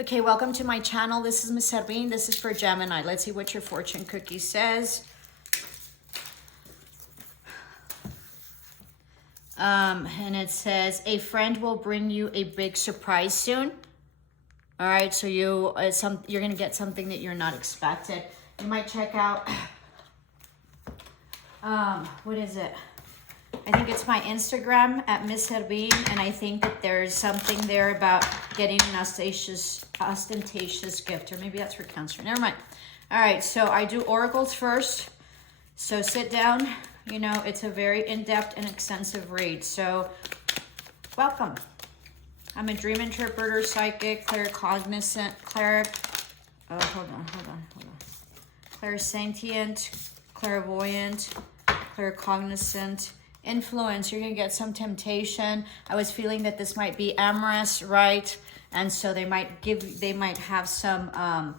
Okay, welcome to my channel. This is Miss Hervin. This is for Gemini. Let's see what your fortune cookie says. And it says, a friend will bring you a big surprise soon. All right, so you're gonna get something that you're not expected. You might check out, what is it? I think it's my Instagram at Miss Hervin, and I think that there's something there about getting an ostentatious gift, or maybe that's for Cancer. Never mind. All right, so I do oracles first. So sit down. You know, it's a very in-depth and extensive read. So welcome. I'm a dream interpreter, psychic, claircognizant, clairsentient, clairvoyant, claircognizant, influence. You're gonna get some temptation. I was feeling that this might be amorous, right? And so they might have some,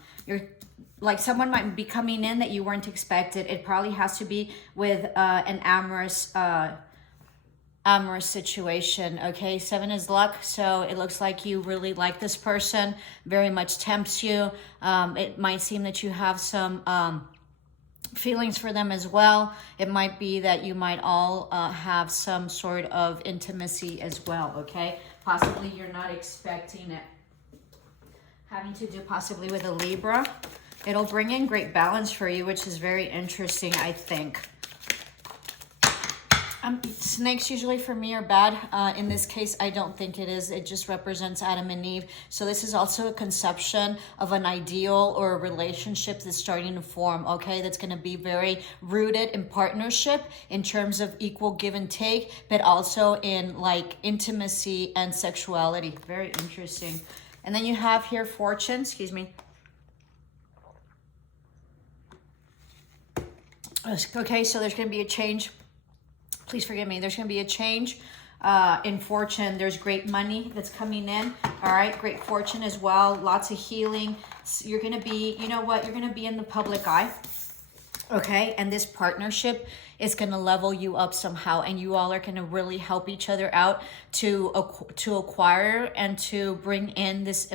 like someone might be coming in that you weren't expected. It probably has to be with an amorous situation. Okay, 7 is luck, so it looks like you really like this person, very much tempts you. It might seem that you have some feelings for them as well. It might be that you might all have some sort of intimacy as well. Okay, possibly you're not expecting it. Having to do possibly with a Libra. It'll bring in great balance for you, which is very interesting, I think. Snakes usually for me are bad. In this case, I don't think it is. It just represents Adam and Eve. So this is also a conception of an ideal or a relationship that's starting to form, okay? That's going to be very rooted in partnership in terms of equal give and take, but also in like intimacy and sexuality. Very interesting. And then you have here fortune, excuse me. Okay, so there's going to be a change. Please forgive me. There's going to be a change in fortune. There's great money that's coming in. All right, great fortune as well. Lots of healing. You're going to be, you know what? You're going to be in the public eye. Okay, and this partnership is going to level you up somehow, and you all are going to really help each other out to acquire and to bring in this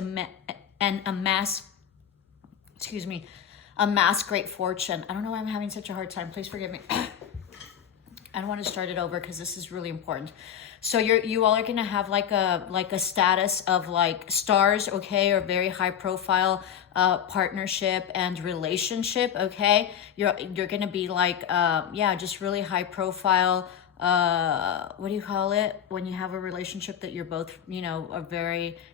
amass great fortune. I don't know why I'm having such a hard time. Please forgive me. I don't want to start it over because this is really important. So you all are going to have like a status of like stars, okay, or very high profile partnership and relationship, okay? You're going to be like just really high profile. What do you call it when you have a relationship that you're both, you know,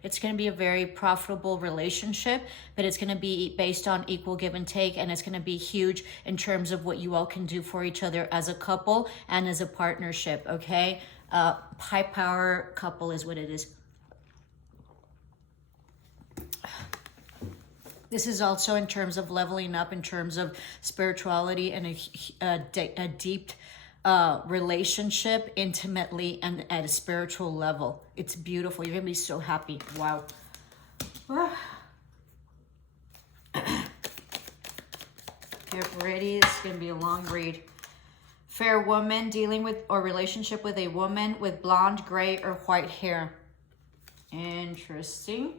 it's going to be a very profitable relationship, but it's going to be based on equal give and take, and it's going to be huge in terms of what you all can do for each other as a couple and as a partnership. Okay, high power couple is what it is. This is also in terms of leveling up, in terms of spirituality and a deep relationship intimately and at a spiritual level. It's beautiful. You're gonna be so happy. Wow. Get ready. This is gonna be a long read. Fair woman dealing with or relationship with a woman with blonde, gray, or white hair. Interesting.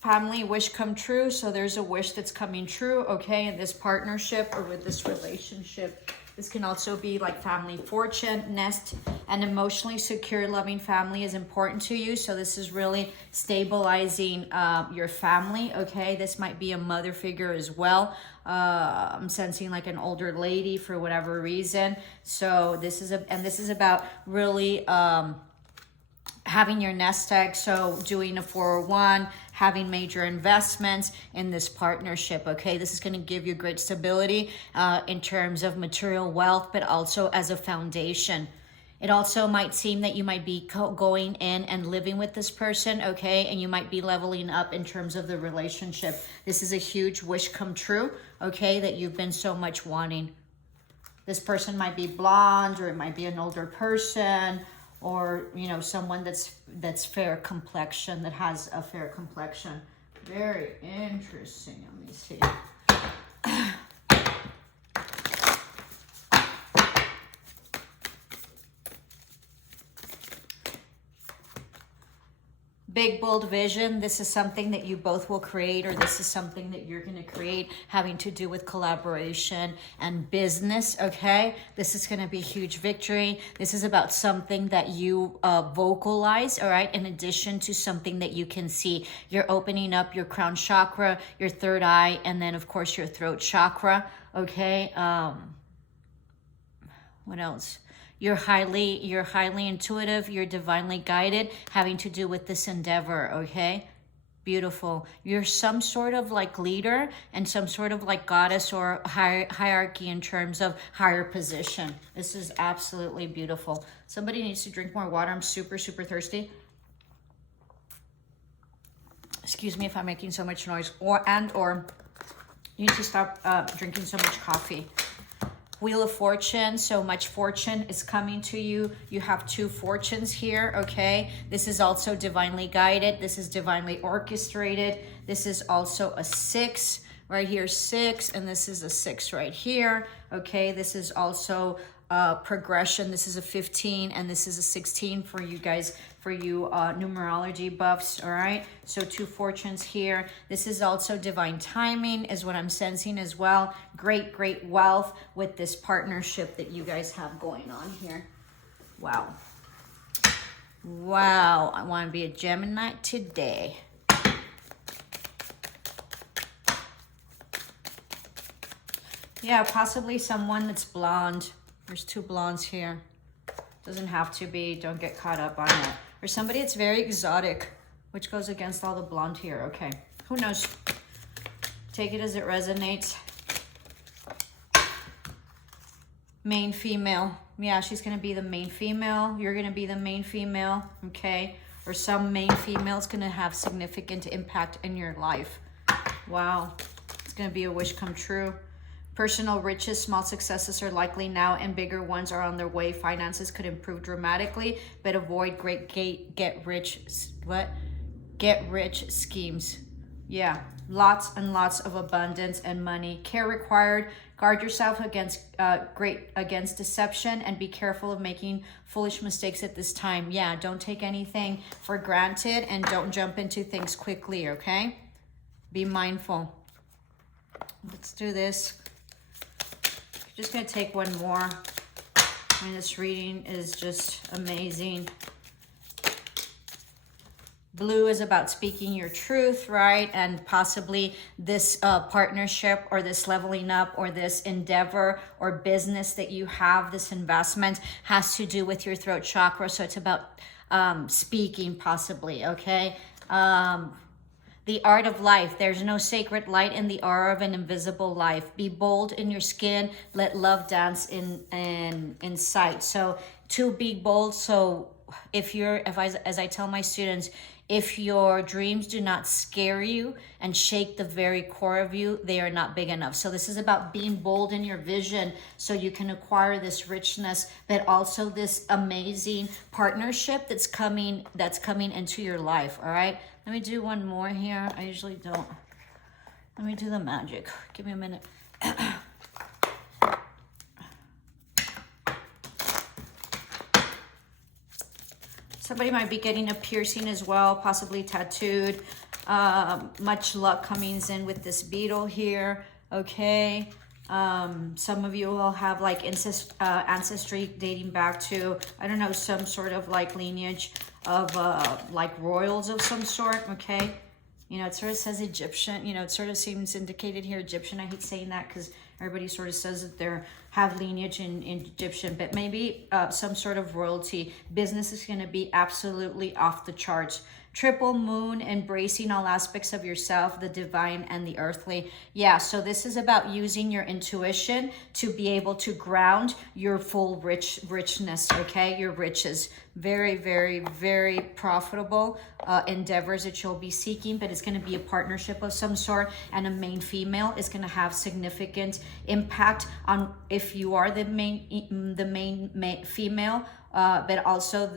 Family wish come true. So there's a wish that's coming true, okay, in this partnership or with this relationship. This can also be like family fortune, nest, and emotionally secure, loving family is important to you. So this is really stabilizing your family, okay? This might be a mother figure as well. I'm sensing like an older lady for whatever reason. So this is about really having your nest egg, so doing a 401, having major investments in this partnership, okay? This is going to give you great stability in terms of material wealth, but also as a foundation. It also might seem that you might be going in and living with this person, okay? And you might be leveling up in terms of the relationship. This is a huge wish come true, okay, that you've been so much wanting. This person might be blonde, or it might be an older person, or, you know, someone that's fair complexion, that has a fair complexion. Very interesting. Let me see. Big, bold vision. This is something that you both will create, or this is something that you're going to create having to do with collaboration and business, okay? This is going to be huge victory. This is about something that you vocalize, all right, in addition to something that you can see. You're opening up your crown chakra, your third eye, and then, of course, your throat chakra, okay? What else? You're highly intuitive, you're divinely guided, having to do with this endeavor, okay? Beautiful. You're some sort of like leader and some sort of like goddess or hierarchy in terms of higher position. This is absolutely beautiful. Somebody needs to drink more water. I'm super, super thirsty. Excuse me if I'm making so much noise. Or you need to stop drinking so much coffee. Wheel of Fortune, so much fortune is coming to you. You have two fortunes here, okay? This is also divinely guided. This is divinely orchestrated. This is also a 6, right here, 6, and this is a 6 right here, okay? This is also progression. This is a 15, and this is a 16 for you guys, for you numerology buffs, all right? So two fortunes here. This is also divine timing is what I'm sensing as well. Great, great wealth with this partnership that you guys have going on here. Wow. Wow, I want to be a Gemini today. Yeah, possibly someone that's blonde. There's two blondes here. Doesn't have to be. Don't get caught up on it. Or somebody that's very exotic, which goes against all the blonde here. Okay, who knows? Take it as it resonates. Main female. Yeah, she's going to be the main female. You're going to be the main female, okay? Or some main female is going to have significant impact in your life. Wow. It's going to be a wish come true. Personal riches, small successes are likely now and bigger ones are on their way. Finances could improve dramatically, but avoid get rich schemes. Yeah, lots and lots of abundance and money. Care required. Guard yourself against deception and be careful of making foolish mistakes at this time. Yeah, don't take anything for granted and don't jump into things quickly, okay? Be mindful. Let's do this. Just gonna take one more. I mean, this reading is just amazing. Blue is about speaking your truth, right? And possibly this partnership or this leveling up or this endeavor or business that you have, this investment has to do with your throat chakra. So it's about speaking possibly, okay? The art of life. There's no sacred light in the aura of an invisible life. Be bold in your skin. Let love dance in sight. So to be bold. So as I tell my students, if your dreams do not scare you and shake the very core of you, they are not big enough. So this is about being bold in your vision so you can acquire this richness, but also this amazing partnership that's coming into your life, all right? Let me do one more here. I usually don't. Let me do the magic. Give me a minute. Somebody might be getting a piercing as well, possibly tattooed. Much luck coming in with this beetle here, okay? Some of you will have like ancestry dating back to, I don't know, some sort of like lineage of like royals of some sort, okay? You know, it sort of says Egyptian, you know, it sort of seems indicated here Egyptian. I hate saying that because everybody sort of says that they have lineage in Egyptian, but maybe some sort of royalty. Business is going to be absolutely off the charts. Triple moon, embracing all aspects of yourself, the divine and the earthly. Yeah, so this is about using your intuition to be able to ground your full richness, okay? Your riches. Very, very, very profitable endeavors that you'll be seeking, but it's going to be a partnership of some sort, and a main female is going to have significant impact on if you are the main female, but also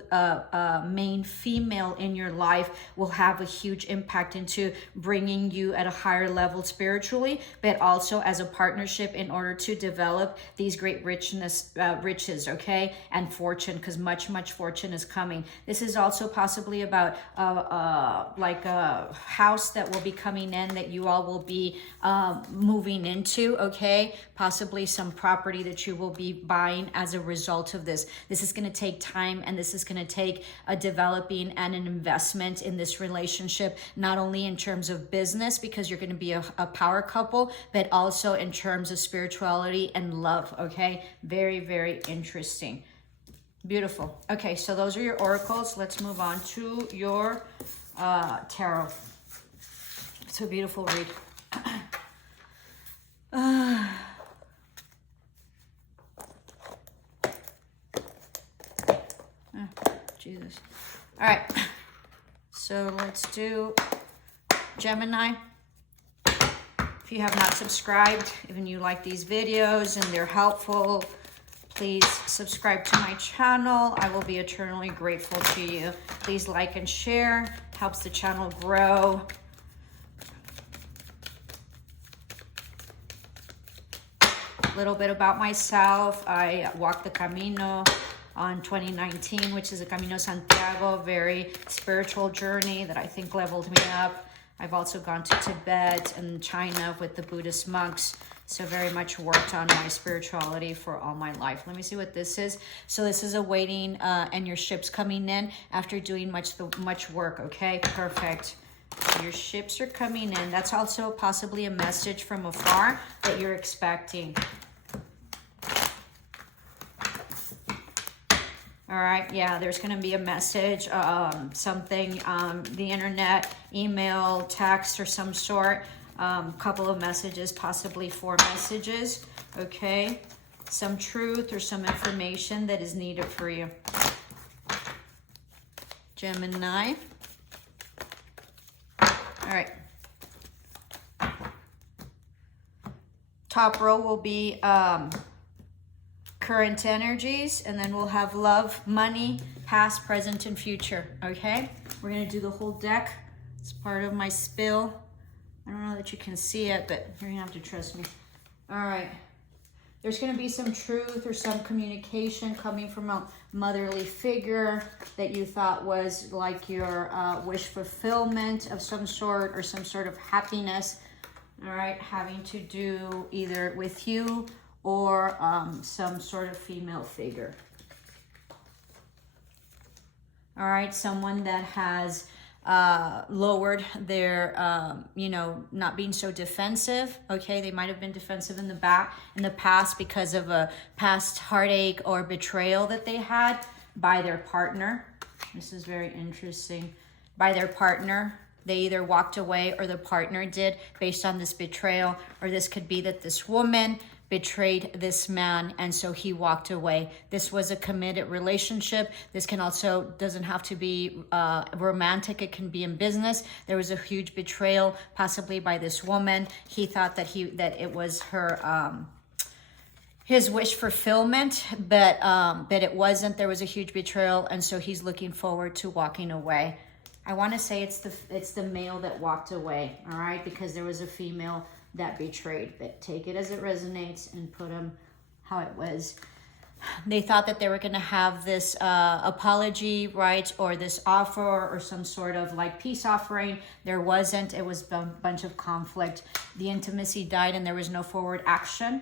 main female in your life will have a huge impact into bringing you at a higher level spiritually, but also as a partnership in order to develop these great riches, okay, and fortune, because much fortune is coming. This is also possibly about like a house that will be coming in that you all will be moving into, okay, possibly some property that you will be buying as a result of this. This is going to take time, and this is going to take a developing and an investment in this relationship, not only in terms of business, because you're going to be a power couple, but also in terms of spirituality and love, okay? Very interesting. Beautiful. Okay, so those are your oracles. Let's move on to your tarot. It's a beautiful read. Jesus. All right. So let's do Gemini. If you have not subscribed, even you like these videos and they're helpful, please subscribe to my channel. I will be eternally grateful to you. Please like and share. Helps the channel grow. A little bit about myself. I walked the Camino on 2019, which is a Camino Santiago, very spiritual journey that I think leveled me up. I've also gone to Tibet and China with the Buddhist monks, so very much worked on my spirituality for all my life. Let me see what this is. So this is a waiting and your ship's coming in after doing much work, okay? Perfect. So your ships are coming in. That's also possibly a message from afar that you're expecting. All right, yeah, there's going to be a message, something, the internet, email, text, or some sort, couple of messages, possibly 4 messages, okay? Some truth or some information that is needed for you. Gemini. All right. Top row will be current energies, and then we'll have love, money, past, present, and future, okay? We're gonna do the whole deck. It's part of my spill. I don't know that you can see it, but you're gonna have to trust me. All right. There's gonna be some truth or some communication coming from a motherly figure that you thought was like your wish fulfillment of some sort, or some sort of happiness, all right, having to do either with you or some sort of female figure. All right, someone that has lowered their, you know, not being so defensive, okay? They might have been defensive in the past because of a past heartache or betrayal that they had by their partner. This is very interesting. By their partner. They either walked away or the partner did based on this betrayal, or this could be that this woman betrayed this man and so he walked away. This was a committed relationship. This can also, doesn't have to be romantic. It can be in business. There was a huge betrayal possibly by this woman. He thought that it was her his wish fulfillment, but it wasn't. There was a huge betrayal, and so he's looking forward to walking away. I want to say it's the male that walked away, all right, because there was a female that betrayed. But take it as it resonates and put them how it was. They thought that they were going to have this apology, right, or this offer or some sort of like peace offering. There wasn't. It was a bunch of conflict. The intimacy died and there was no forward action,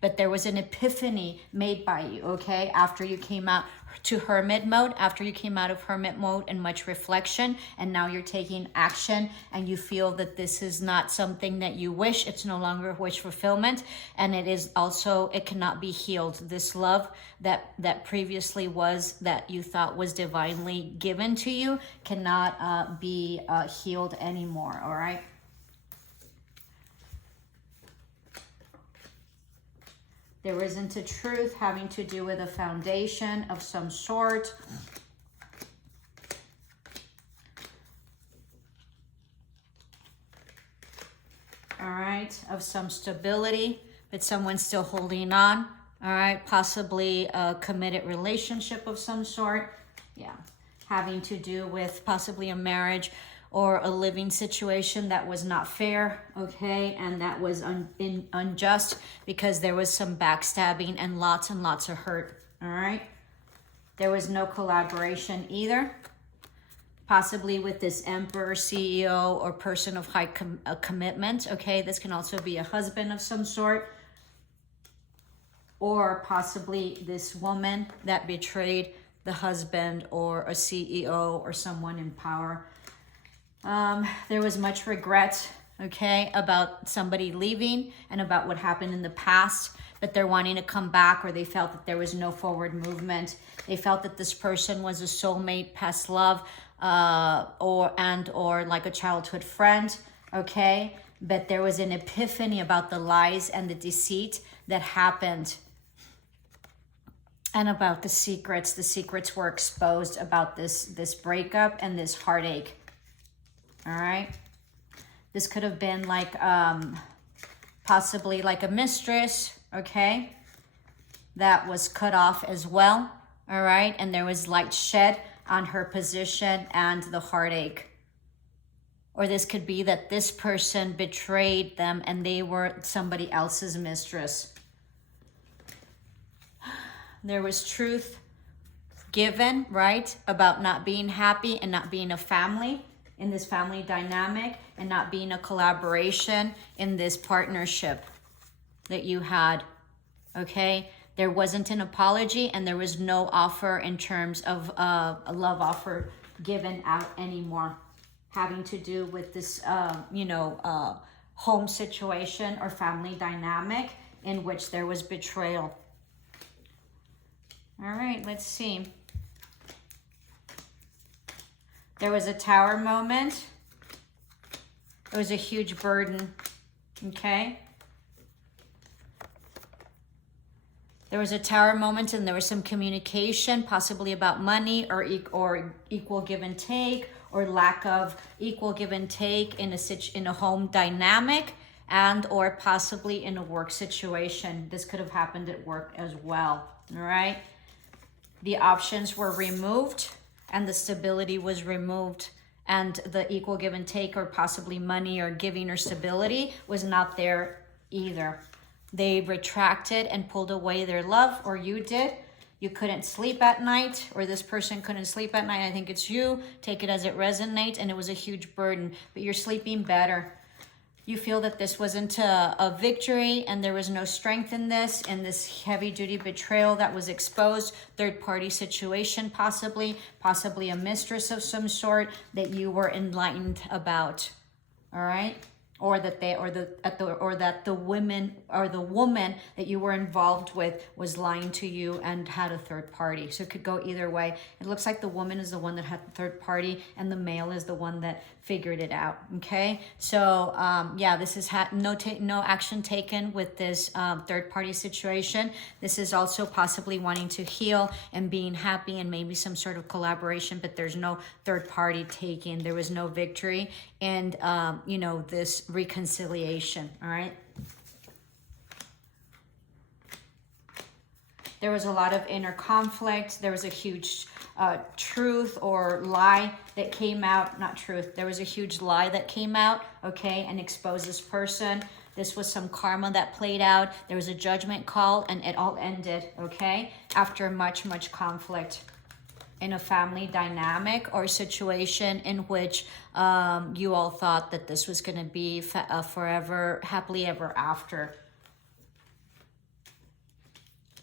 but there was an epiphany made by you, okay, after you came out to hermit mode, after you came out of hermit mode and much reflection, and now you're taking action, and you feel that this is not something that you wish. It's no longer wish fulfillment, and it is also, it cannot be healed. This love that previously was, that you thought was divinely given to you, cannot be healed anymore. All right. There isn't a truth having to do with a foundation of some sort. All right, of some stability, but someone's still holding on. All right, possibly a committed relationship of some sort. Yeah, having to do with possibly a marriage or a living situation that was not fair, okay, and that was unjust because there was some backstabbing and lots of hurt, all right? There was no collaboration either. Possibly with this emperor, CEO, or person of high commitment, okay? This can also be a husband of some sort, or possibly this woman that betrayed the husband, or a CEO or someone in power. There was much regret, okay, about somebody leaving and about what happened in the past, but they're wanting to come back, or they felt that there was no forward movement. They felt that this person was a soulmate, past love, or like a childhood friend, okay? But there was an epiphany about the lies and the deceit that happened, and about the secrets. The secrets were exposed about this breakup and this heartache. All right. This could have been like possibly like a mistress, okay, that was cut off as well. All right. And there was light shed on her position and the heartache. Or this could be that this person betrayed them and they were somebody else's mistress. There was truth given, right, about not being happy and not being a family in this family dynamic, and not being a collaboration in this partnership that you had, okay? There wasn't an apology, and there was no offer in terms of a love offer given out anymore, having to do with this, home situation or family dynamic in which there was betrayal. All right, let's see. There was a tower moment. It was a huge burden, okay? There was a tower moment, and there was some communication, possibly about money or equal give and take, or lack of equal give and take in a home dynamic, and or possibly in a work situation. This could have happened at work as well, all right? The options were removed, and the stability was removed, and the equal give and take, or possibly money or giving or stability, was not there either. They retracted and pulled away their love, or you did. You couldn't sleep at night, or this person couldn't sleep at night. I think it's you. Take it as it resonates, and it was a huge burden, but you're sleeping better. You feel that this wasn't a victory, and there was no strength in this heavy-duty betrayal that was exposed, third-party situation, possibly a mistress of some sort that you were enlightened about, all right? Or that the woman that you were involved with was lying to you and had a third party. So it could go either way. It looks like the woman is the one that had the third party, and the male is the one that figured it out. Okay, so this is no action taken with this third party situation. This is also possibly wanting to heal and being happy and maybe some sort of collaboration, but there's no third party taken. There was no victory, and this reconciliation. All right. There was a lot of inner conflict. There was a huge truth or lie that came out. Not truth. There was a huge lie that came out, okay, and exposed this person. This was some karma that played out. There was a judgment call, and it all ended, okay, after much conflict in a family dynamic or situation in which you all thought that this was going to be forever, happily ever after.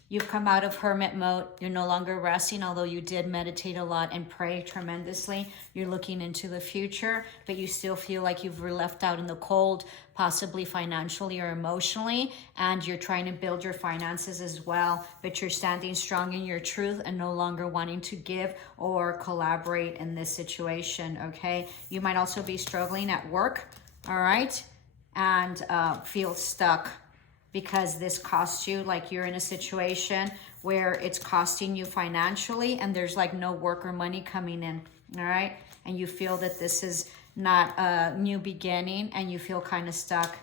You've come out of hermit mode. You're no longer resting, although you did meditate a lot and pray tremendously. You're looking into the future, but you still feel like you've been left out in the cold, possibly financially or emotionally, and you're trying to build your finances as well, but you're standing strong in your truth and no longer wanting to give or collaborate in this situation, okay? You might also be struggling at work, all right, and feel stuck, because this costs you, like you're in a situation where it's costing you financially and there's like no work or money coming in, all right? And you feel that this is not a new beginning and you feel kind of stuck.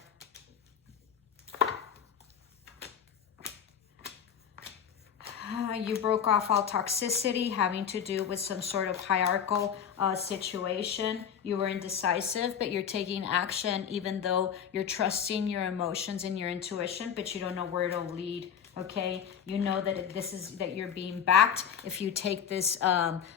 You broke off all toxicity having to do with some sort of hierarchical situation. You were indecisive, but you're taking action even though you're trusting your emotions and your intuition, but you don't know where it'll lead. Okay, you know that that you're being backed if you take this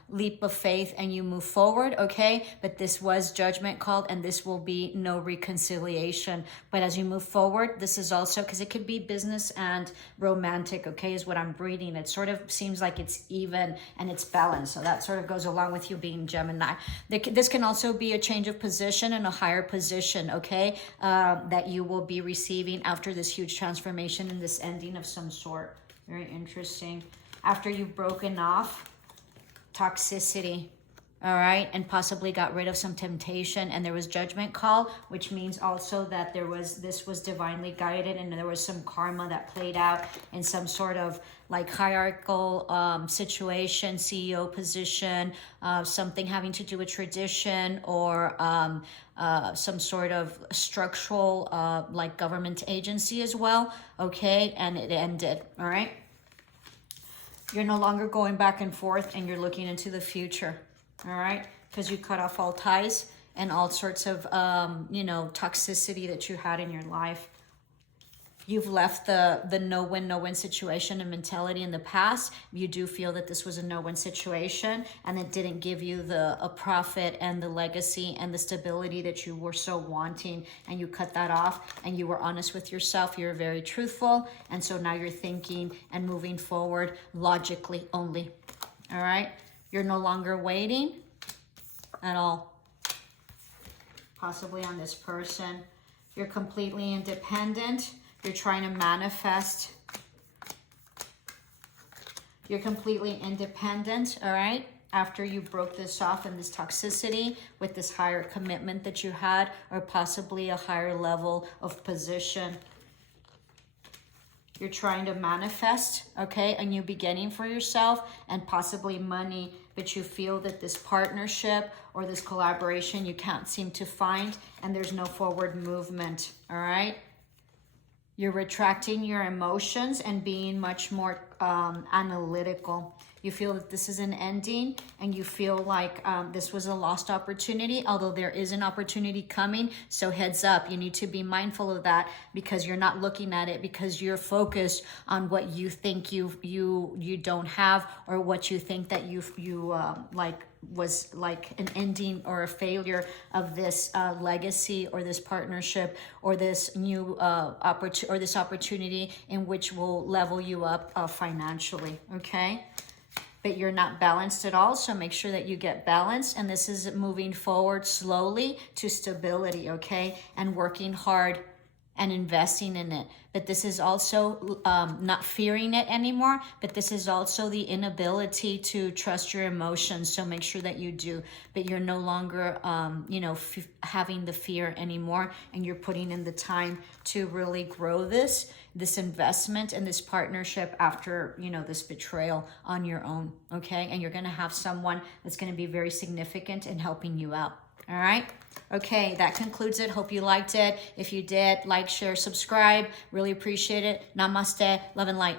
leap of faith and you move forward. Okay, but this was judgment called, and this will be no reconciliation. But as you move forward, this is also, because it could be business and romantic. Okay, is what I'm reading. It sort of seems like it's even and it's balanced, so that sort of goes along with you being Gemini. This can also be a change of position and a higher position. Okay, that you will be receiving after this huge transformation and this ending of some sort. Very interesting. After you've broken off toxicity, all right, and possibly got rid of some temptation, and there was judgment call, which means also that this was divinely guided, and there was some karma that played out in some sort of like hierarchical situation, CEO position, something having to do with tradition, or some sort of structural like government agency as well. Okay, and it ended. All right, you're no longer going back and forth, and you're looking into the future. All right, because you cut off all ties and all sorts of you know, toxicity that you had in your life. You've left the no-win situation and mentality in the past. You do feel that this was a no-win situation, and it didn't give you a profit and the legacy and the stability that you were so wanting, and you cut that off, and you were honest with yourself. You're very truthful, and so now you're thinking and moving forward logically only. All right, you're no longer waiting at all, possibly on this person. You're completely independent. You're trying to manifest. You're completely independent, all right? After you broke this off and this toxicity with this higher commitment that you had, or possibly a higher level of position. You're trying to manifest, okay, a new beginning for yourself and possibly money, but you feel that this partnership or this collaboration you can't seem to find, and there's no forward movement, all right? You're retracting your emotions and being much more analytical. You feel that this is an ending, and you feel like this was a lost opportunity, although there is an opportunity coming. So heads up, you need to be mindful of that, because you're not looking at it because you're focused on what you think you don't have, or what you think that you like was like an ending or a failure of this legacy or this partnership or this new opportunity in which will level you up financially. Okay, but you're not balanced at all, so make sure that you get balanced, and this is moving forward slowly to stability. Okay, and working hard and investing in it. But this is also not fearing it anymore, but this is also the inability to trust your emotions. So make sure that you do, but you're no longer, you know, having the fear anymore, and you're putting in the time to really grow this investment and this partnership after, you know, this betrayal on your own. Okay, and you're going to have someone that's going to be very significant in helping you out. All right. Okay, that concludes it. Hope you liked it. If you did, like, share, subscribe. Really appreciate it. Namaste. Love and light.